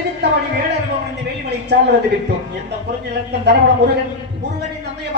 தெரிவித்தபடி வேடர்வம் இந்த வேலிமலை சார்ந்து விட்டோம். எந்த குறிஞ்சிலத்தன் தரவண முருகன் முருகனின் தந்தைய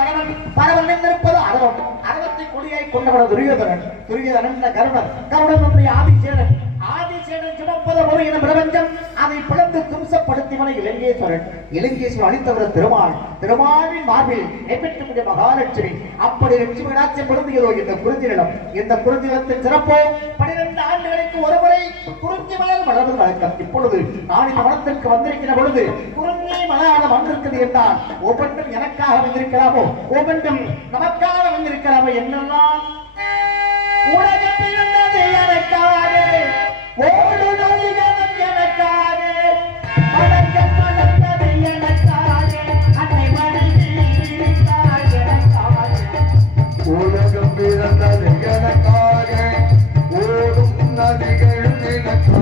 பரவன் நின்றிருப்பது அரவம். அரவத்தை கொடியாய் கொண்டவன துரியோதனன். துரியோதனன் கருடன். கருடன் தந்தைய ஆதிசேடன். ஆதிசேடன் சுமப்பது முருகன பிரபஞ்சம். அதை பிளந்து தும்சப்படுத்திவன இலங்கேஸ்வரன். இலங்கேஸ்வரன் அளித்தவர் திருமால். திருமாலின் மார்பில் நெப்பெற்றக்கூடிய மகாலட்சுமி. அப்படி லட்சுமி கடாட்சியம் பொருந்தியதோ இந்த குறிஞ்சி நிலம். இந்த குறிஞ்சி நிலத்தின் சிறப்போ 12 ஆண்டுகளுக்கு ஒருமுறை குறிஞ்சி மலர் வளர்வது வழக்கம். இப்பொழுது நான் இந்த மனத்திற்கு வந்திருக்கிற பொழுது குறிஞ்சி மலரான வந்திருக்கிறது என்றால் ஒவ்வொன்றும் எனக்காக வந்திருக்கலாமோ, ஒவ்வொன்றும் நமக்காக வந்திருக்கலாமோ என்னெல்லாம் உலகம் பிறந்தது எனக்காரே, ஓடு நொழிகளும் எனக்காரே, மலர்கள் மலர்ந்தது எனக்காரே, அன்னை மடியில் இருந்தாள் எனக்காரே. உலகம் பிறந்தது எனக்காக, ஓடும் நதிகள் எனக்காக.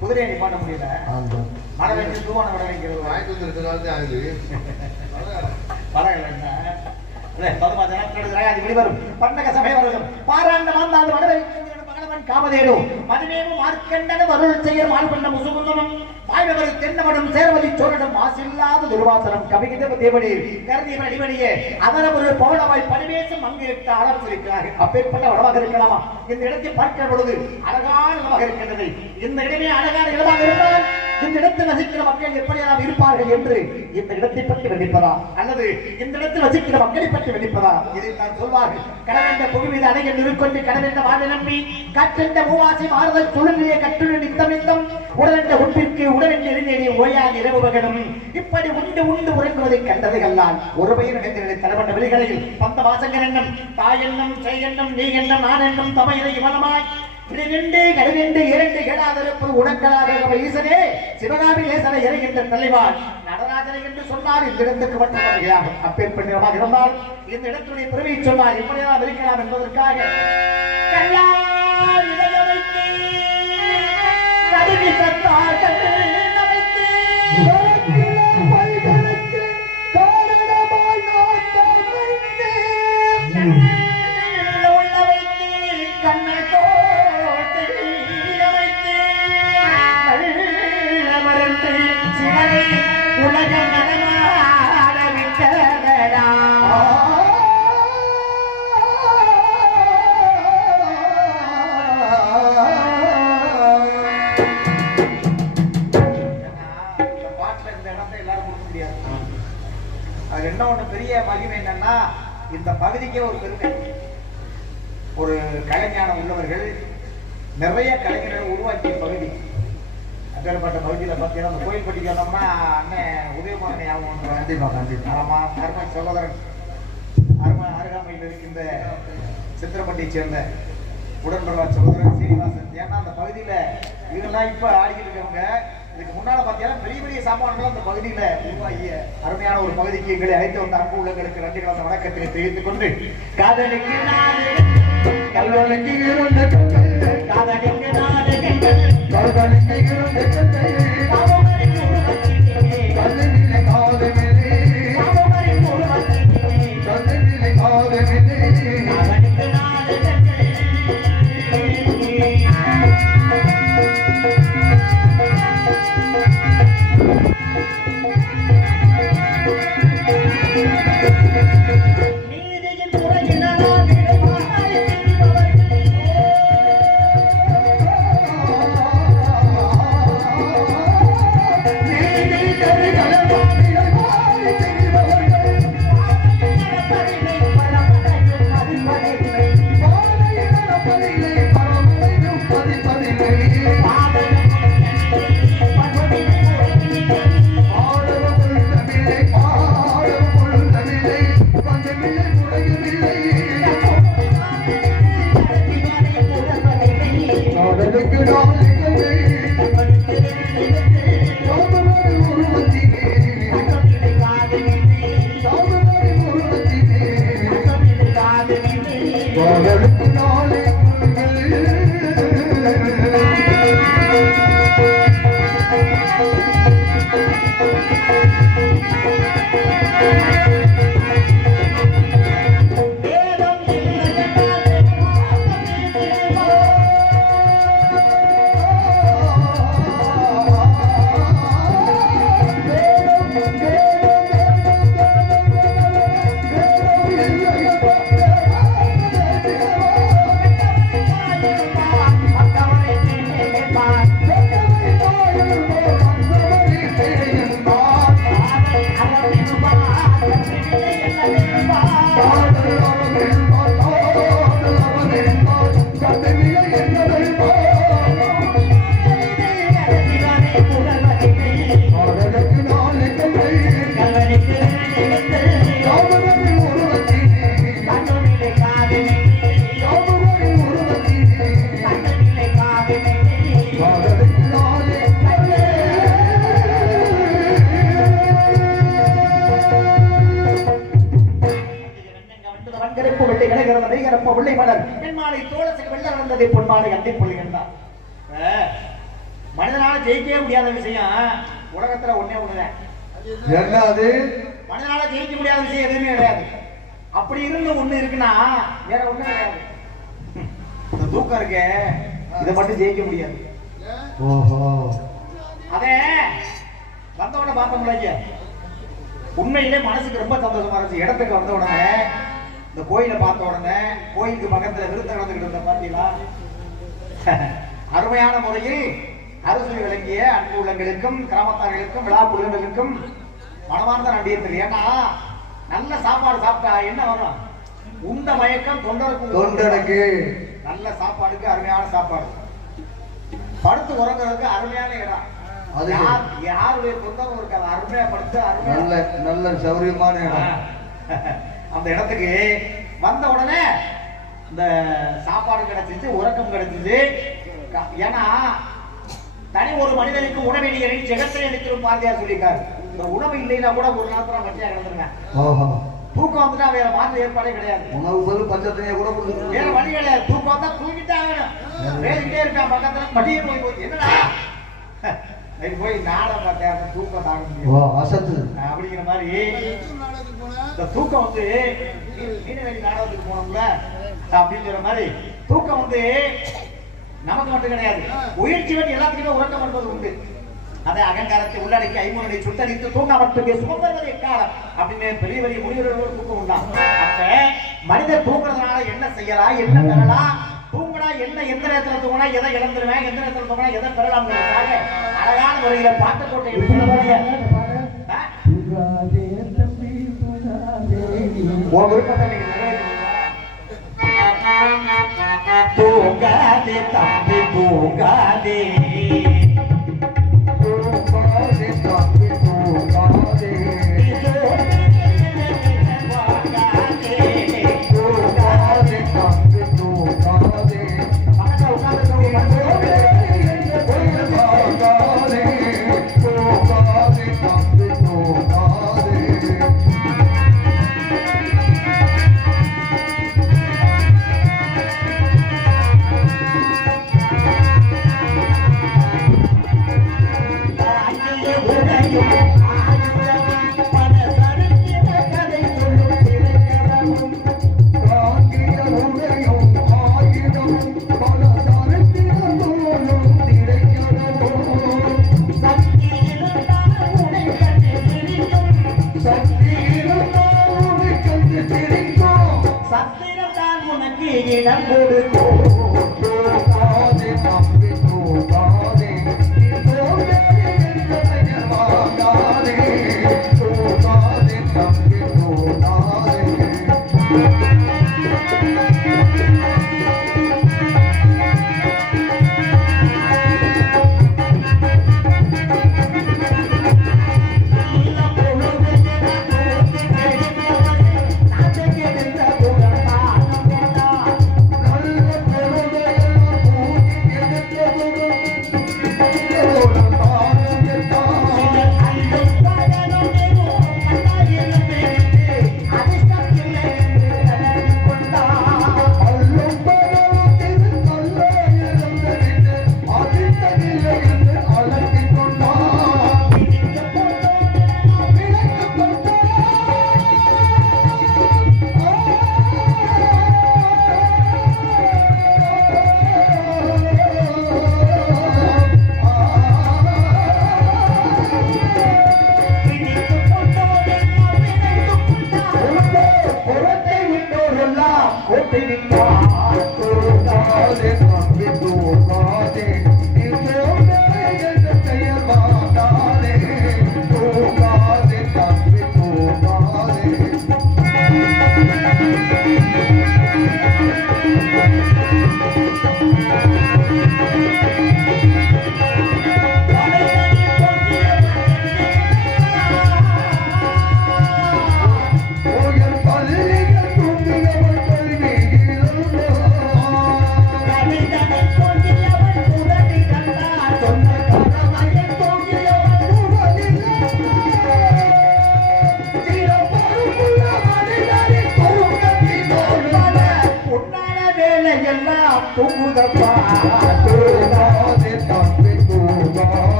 குதிரையை நிப்பாட்ட முடியல. மழை வெட்டி தூவான விட வைக்கிறது வாங்கிட்டு வந்துருக்கிறது ஆகுது. பரவாயில்ல பண்டக சமயம் பாராண்ட மாந்தாது வடவை காமதேனு மதுமேவும் மார்க்கண்டன வருள் செய்ய மால்பண்ண முசுகுந்தனம் வாய்வவர் தென்னமடம் சேர்வதி சோழனம் மாசில்லாத துர்வாசனம் கவிகித தேவனே கருதியவன் அடிவடியே அவரவர் பௌடவாய் பரிவேசம் அங்கு இருக்க ஆரம்பித்திருக்கிறார்கள். அப்பேற்பட்ட வடமாக இருக்கலாமா? இந்த இடத்தை பார்க்கிற பொழுது அழகான இடமாக இருக்கின்றது. இந்த இடமே அழகான இடமாக இருந்தால் இந்த இடத்தில் வசிக்கிற மக்கள் எப்படியெல்லாம் இருப்பார்கள் என்று இந்த இடத்தை பற்றி வெடிப்பதா அல்லது இந்த இடத்தில் வசிக்கிற மக்களை பற்றி வெடிப்பதா? இதை தான் சொல்வார்கள். கடவென்ற புவி மீது அணைகள் நிற்கொண்டு கடவென்ற வாழ்வை நம்பி கற்றென்ற மூவாசி மாறுதல் சுழலிய கற்றுள்ள நித்தமித்தம் உடலென்ற உண்டிற்கு உடலென்ற எரிநேடிய ஓயான் இரவு பகலும் இப்படி உண்டு உண்டு உறங்குவதை கண்டதைகள்லாம் ஒரு பெயர் நினைத்த தலைவட்ட வெளிகளில் பந்த வாசங்கர் எண்ணம் தாய் எண்ணம் செய் எண்ணம் நீ எண்ணம் நான் எண்ணம் தமையிலை இவனமாய் ஈசனே சிவகாமி லேசனை இறைகின்ற தலைவாள் நடராஜனை என்று சொன்னார். இந்த இடத்துக்கு மட்டும் அப்பேற்பட்டமாக இருந்தால் இந்த இடத்துடைய பிறவியை சொன்னார் எப்படியெல்லாம் இருக்கலாம் என்பதற்காக கருவி சத்தார் உலக நடமாட விட்டதடா அது என்ன ஒண்ணு பெரிய மகிமை என்னன்னா இந்த பகுதிக்கே ஒரு பெருமை. ஒரு கலைஞானம் உள்ளவர்கள் நிறைய கலைஞர்கள் உருவாக்கிய பகுதி. அப்பேற்பட்ட பகுதியில் பார்த்தீங்கன்னா அந்த கோயில்பட்டிக்கு வந்தோம்னா அண்ணன் உதயமாறன் ஞாபகம். கண்டிப்பா கண்டிப்பா. அருமை சகோதரன் அருகாமையில் இருக்கின்ற சித்திரப்பட்டியை சேர்ந்த உடன்படுவா சகோதரன் சீனிவாசன். ஏன்னா அந்த பகுதியில இதெல்லாம் இப்ப ஆடிக்கிட்டு இருக்கவங்க இதுக்கு முன்னால பாத்தீங்கன்னா பெரிய பெரிய சாப்பாடுகள் அந்த பகுதியில உருவாகிய அருமையான ஒரு பகுதிக்கு எங்களை அழைத்து வந்த அன்பு உள்ளங்களுக்கு நன்றி கலந்த வணக்கத்தினை தெரிவித்துக் கொண்டு காதலிக்கு மனிதனால ஜெயிக்கவே முடியாத விஷயம் உலகத்துல ஒண்ணே ஒண்ணுதான். என்னது? மனிதனால ஜெயிக்க முடியாத விஷயம் எதுவுமே கிடையாது. அப்படி இருந்து ஒண்ணு இருக்குன்னா வேற ஒண்ணு கிடையாது. இந்த தூக்கம் இருக்கு, இதை மட்டும் ஜெயிக்க முடியாது. ஓஹோ, அதே வந்தவன பார்த்தோம்ல, உண்மையிலே மனசுக்கு ரொம்ப சந்தோஷமா இருந்துச்சு. இடத்துக்கு வந்த உடனே இந்த கோயிலை பார்த்த உடனே கோயிலுக்கு பக்கத்துல விருத்த நடந்துகிட்டு இருந்த பாத்தீங்களா, அருமையான முறையில் அரசு விளங்கிய அன்பு உள்ளங்களுக்கும் கிராமத்தார்களுக்கும் விழா குழுவினருக்கும் மனமார்ந்த நன்றி இருக்குது. ஏன்னா நல்ல சாப்பாடு சாப்பிட்டா என்ன வரும்? உண்ட மயக்கம் தொண்டருக்கு. நல்ல சாப்பாடுக்கு அருமையான சாப்பாடு, படுத்து உறங்குறதுக்கு அருமையான இடம். யாருடைய தொந்தரவும் இருக்காது, அருமையா படுத்து அருமையா நல்ல சௌரியமான இடம். அந்த இடத்துக்கு வந்த உடனே இந்த சாப்பாடு கிடைச்சிச்சு, உறக்கம் கிடைச்சிச்சு. ஏன்னா தனி ஒரு மனிதனுக்கு உணவினை ஜெகத்தை எடுத்துரும் பாரதியார் சொல்லியிருக்காரு. இந்த உணவு இல்லைன்னா கூட ஒரு நாள் மத்தியா கிடந்துருங்க. தூக்கம் வந்துட்டா வேற மாற்று ஏற்பாடே கிடையாது. உணவு பதில் பஞ்சத்தனையை கூட வேற வழி கிடையாது. தூக்கம் வந்தா தூங்கிட்டே ஆகணும். வேலைக்கிட்டே இருக்கான் பக்கத்துல மடியே போய் என்னடா போய் நாடகம் பார்த்தேன், தூக்கம் தாங்க முடியும் அப்படிங்கிற மாதிரி. இந்த தூக்கம் வந்து மீனவேலி நாடகத்துக்கு போனோம்ல அப்படிங்கிற மாதிரி தூக்கம் வந்து நமக்கு மட்டும் கிடையாது, உயிர்ச்சி வேண்டி எல்லாத்துக்குமே உறக்கம் என்பது உண்டு. அதை அகங்காரத்தை உள்ளடக்கி ஐம்பொருளை சுட்டரித்து தூங்காமட்டுக்கு சுகம் வருவதை காலம் அப்படின்னு பெரிய பெரிய முனிவர்கள் தூக்கம் உண்டாம். அப்ப மனிதர் தூங்குறதுனால என்ன செய்யலாம், என்ன பெறலாம், தூங்கினா என்ன, எந்த நேரத்துல தூங்கினா எதை இழந்துருவேன், எந்த நேரத்துல தூங்கினா எதை பெறலாம்ங்கிறதுக்காக அழகான முறையில பாட்டுக்கோட்டை தூங்காதே தம்பி தூங்காதே இடம் கொடுத்தோ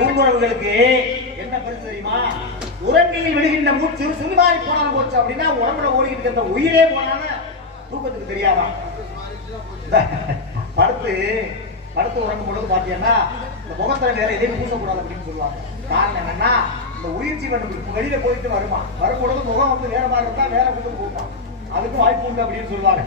தூங்குறவங்களுக்கு என்ன பரிசு தெரியுமா? உறங்கையில் விழுகின்ற மூச்சு சுருமாறி போனாலும் போச்சு அப்படின்னா உடம்புல ஓடிக்கிட்டு இருந்த உயிரே போனாலும் தூக்கத்துக்கு தெரியாதான். படுத்து உறங்கும் பொழுது பாத்தீங்கன்னா இந்த முகத்துல வேற எதையும் பூசக்கூடாது அப்படின்னு சொல்லுவாங்க. காரணம் என்னன்னா இந்த உயிர் ஜீவன் வெளியில போயிட்டு வரும்பொழுது முகம் வந்து வேற மாதிரி இருந்தா வேற கொண்டு போகும், அதுக்கும் வாய்ப்பு உண்டு அப்படின்னு சொல்லுவாங்க.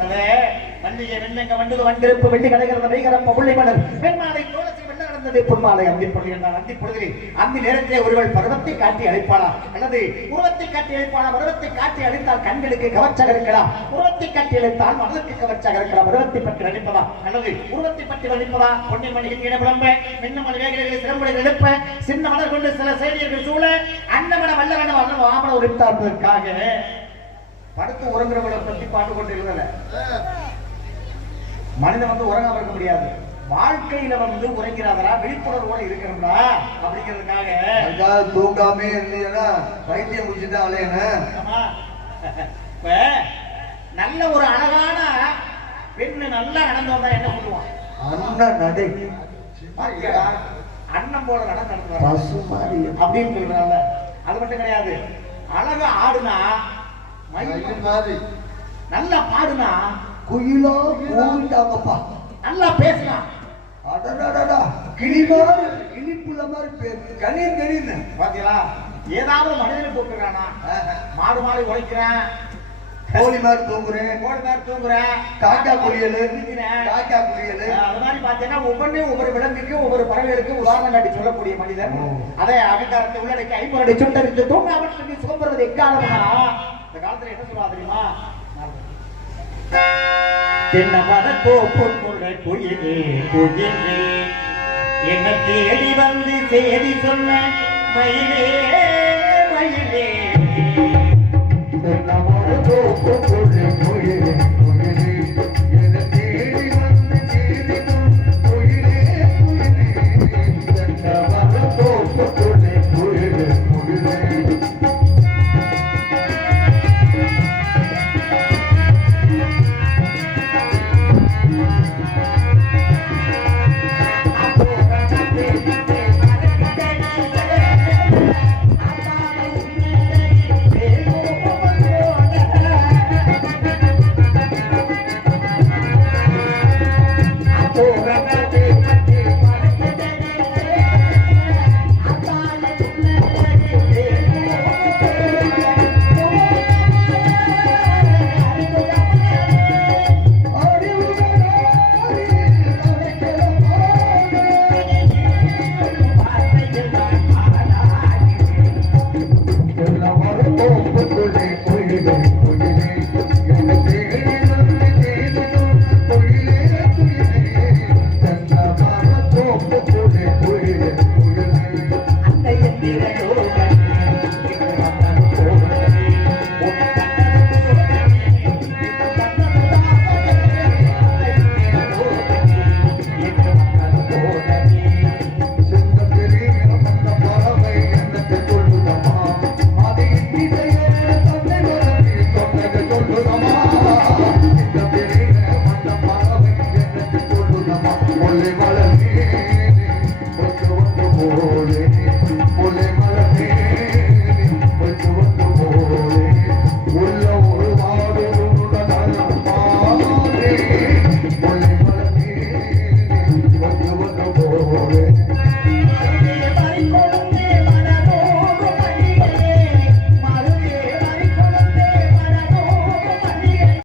வண்டிகை வெண்ணங்க வண்டது வண்டிருப்பு வெள்ளி கிடைக்கிறது வைகரப்ப புள்ளி மலர் பெண்மாலை தோளத்தில் வெண்ண நடந்தது பொன்மாலை அந்தி பொழுது என்றால் அந்தி பொழுது அந்த நேரத்தை ஒருவள் பருவத்தை காட்டி அழைப்பாளா அல்லது உருவத்தை காட்டி அழைப்பாளா? பருவத்தை காட்டி அழைத்தால் கண்களுக்கு கவர்ச்சாக இருக்கலாம், உருவத்தை காட்டி அழைத்தால் மனதுக்கு கவர்ச்சாக இருக்கலாம். பருவத்தை பற்றி அழைப்பதா அல்லது உருவத்தை பற்றி அழைப்பதா? பொன்னின் மணியின் இட விளம்ப மின்னமலை வேகைகளை சிறம்புடைய எழுப்ப சின்ன மலர் கொண்டு சில செய்தியர்கள் சூழ அன்னமன வல்லவன வல்ல ஆமன உரித்தார்ப்பதற்காக படுத்து உறங்குறவங்களை பத்தி பாட்டு கொண்டு எழுதல. மனிதன் வந்து உறங்காம இருக்க முடியாது, வாழ்க்கையில வந்து உறங்கிறாதரா விழிப்புணர்வோட இருக்கிறோம்டா அப்படிங்கிறதுக்காக தூங்காமே இருந்தீங்கன்னா வைத்தியம் முடிச்சுட்டா அலையன. நல்ல ஒரு அழகான பெண்ணு நல்லா நடந்து வந்தா என்ன சொல்லுவான்? அண்ணன் நடை பாத்தியாடா? அண்ணன் போல நடந்து பசு மாதிரி அப்படின்னு சொல்றாங்க. அது மட்டும் கிடையாது, அழகா ஆடுனா மயில் மாதிரி நல்லா பாடுனா குயிலோ கூவிட்டாங்கப்பா. நல்லா பேசினா அடடடடா கிளி மாதிரி கிளிப்புள்ள மாதிரி பேரு கணீர் கணீர்னு. பாத்தீங்களா? ஏதாவது மனிதனை போட்டுறானா? மாடு மாடு உழைக்கிறேன், கோழி மாதிரி தூங்குறேன், கோழி மாதிரி தூங்குறேன், காக்கா குளியல் குளிக்கிறேன். காக்கா குளியல். அது மாதிரி பாத்தீங்கன்னா ஒவ்வொன்றையும் ஒவ்வொரு விலங்குக்கும் ஒவ்வொரு பறவைகளுக்கும் உதாரணம் காட்டி சொல்லக்கூடிய மனிதன். அதை அகங்காரத்தை உள்ளடக்கி ஐம்பொருளை சுட்டறிந்து தூங்க அவற்றுக்கு சுகம் பெறுவது எக்காலம்னா இந்த காலத்துல என்ன சொல்லுவா தெரியுமா? என்ன மரத்தோ பொன்முறை குயிலே குயிலே என்ன தேடி வந்து செய்தி சொன்ன மயிலே மயிலே. என்ன மரத்தோ பொன்முறை குயிலே குயிலே என்ன தேடி வந்து செய்தி சொன்ன குயிலே குயிலே. என்ன மரத்தோ பொன்முறை குயிலே குயிலே. Come on.